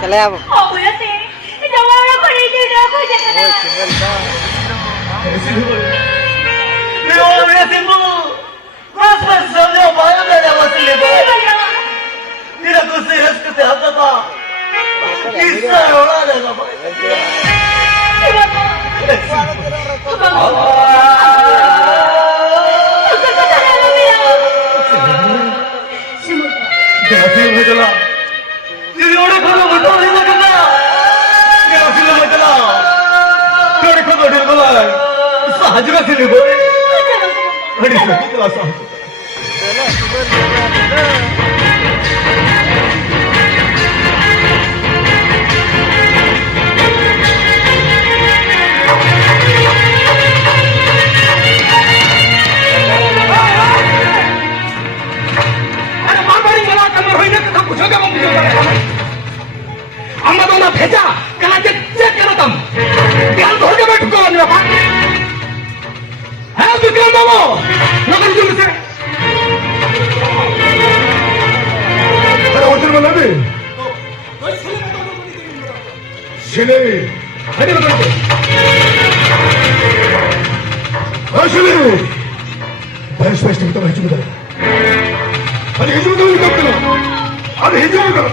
Kalab. Oh, wala te. Nawala ko rin yun ako. Oh, single ka. Liwasin mo! Mas sabi ako, paano na naman sa libay? Hindi na gusto yung kasi hata ka. Isa, wala na naman. Kasi mo ito lang. Sinuri ko na ito, hindi na ka na. Kasi mo ito lang. Sinuri ko na ito lang. Sahaj ka sinibay. Hindi sa kita sahaj. আমাদের না ভেজা কানাকে check কেনাতাম গাল ধরে বের করলাম না পা হ্যাঁ বিক্রম বাবু নগর জমিছে আরে ওজন বলবি ছেলে আরে বলবি আসলে বেশ বেশ তুমি তো হেঁচু দাও আরে হেঁচু দাও করতে না আরে হেঁচু দাও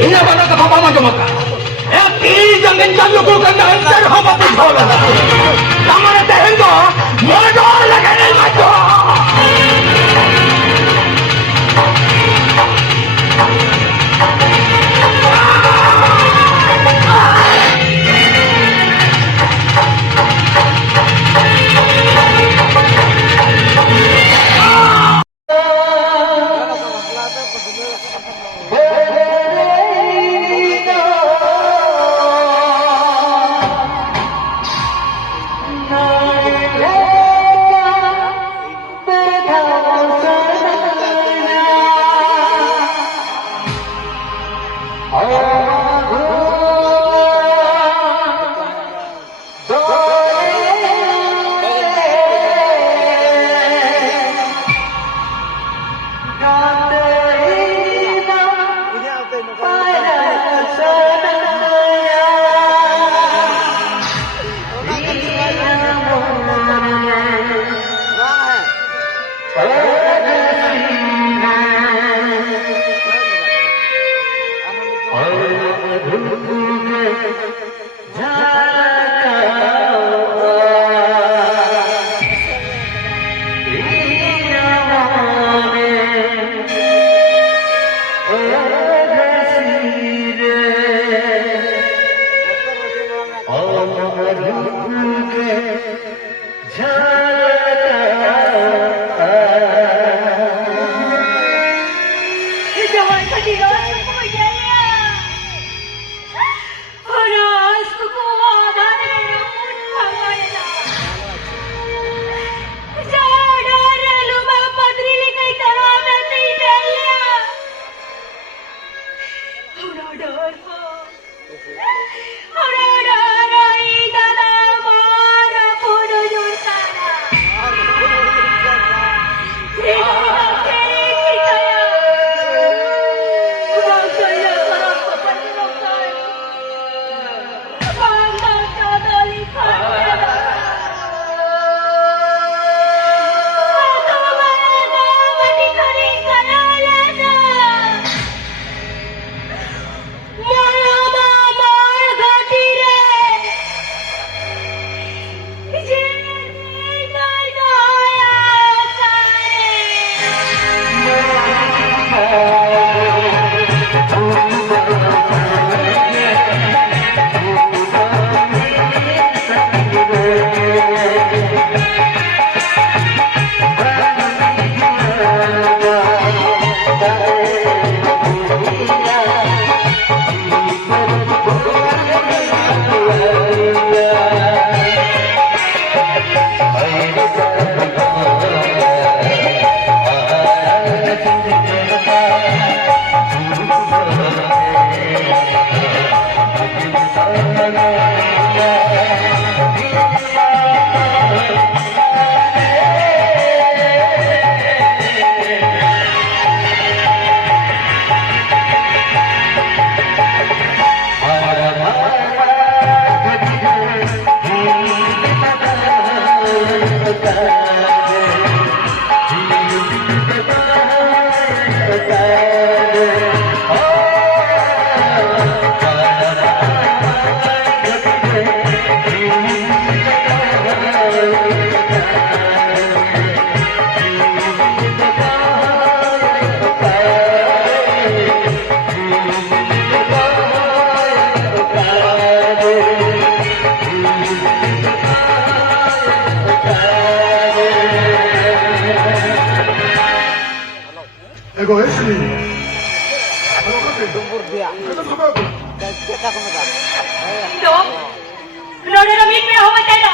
Ini pada ke papa macam apa? Jangan jangan bukan antar hamba pun salah. Kamar tehen tu, modal lagi ni macam. go Ashley. Dok, Lord Ramit, may ako tayo.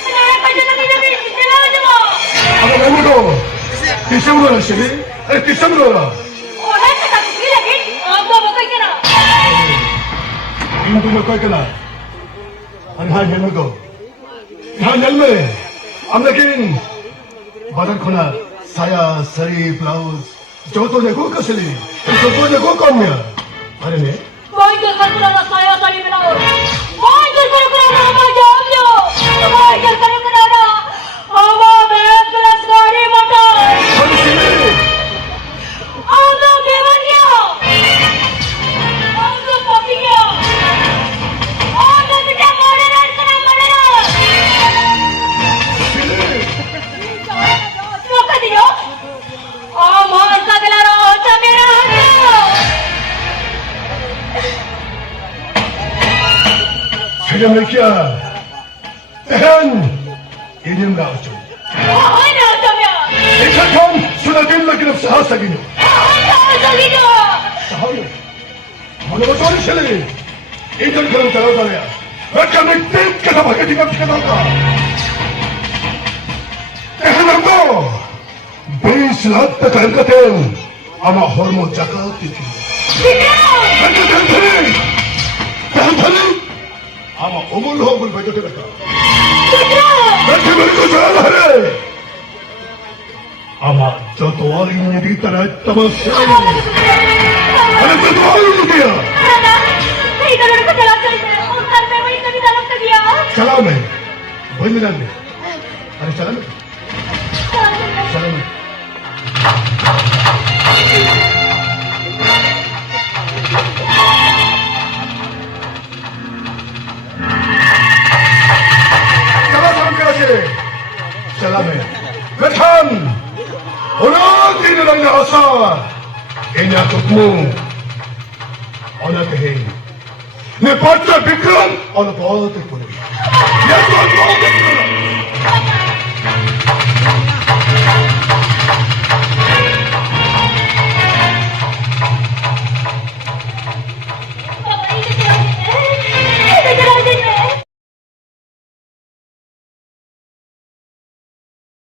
Kailangan pa dyan namin namin. Kailangan niyo mo. Ako na mo to. Tisang mo na, Ashley. Ay, tisang mo na. Wala sa tapos lagi. Ang bumukay ka na. Hindi mo koy ka na. Ang hanyal mo to. hanyal mo eh. Ang naging badan ko na saya, sari, blouse. 저것도 내 꽃가슬리. 저것도 내 꽃감이야. 아니네. Michael, kalkulan na saya sa iyo na. Michael, kalkulan na ang jamyo. Michael, kalkulan na. Ama, meron ko na skari mo to. Ama, meron niyo. Ang papi niyo. Ang bita mo na rin ka ng manalan. Suka niyo? Ama, sa kalaro sa merahan niyo. 세계메키야. 대한 이념 나왔죠. Ay, nakamya. 이차컴 수나긴 나긴 없어 하사기뇨. Ay, nakamya. 하요. 뭐라고 소리 실리. 이전 그런 따라다녀야. 몇감을 땡겨서 바뀌어지가 피가나가. 대한항도 베이스 라떼 갈 같은 아마 호르몬 자카티티. Bigyan! 대한탄이 아마 어물허물 발견되겠다. Bigyan! 내 그걸 잘하래. 아마 저 도와린 일이 따라했다면 아니 저 도와린 일이야. Ana, naidalaro ka dalang sa isa. Kung saan may may nagdalang sa biya. 사람에 보이는데 아니 사람에 사람에 사람에 메탄 어느 뒤를 나가서 애냐 좋고 어느 때해 내 발자 비크럼 어느 버릇 보내 야구 어느 버릇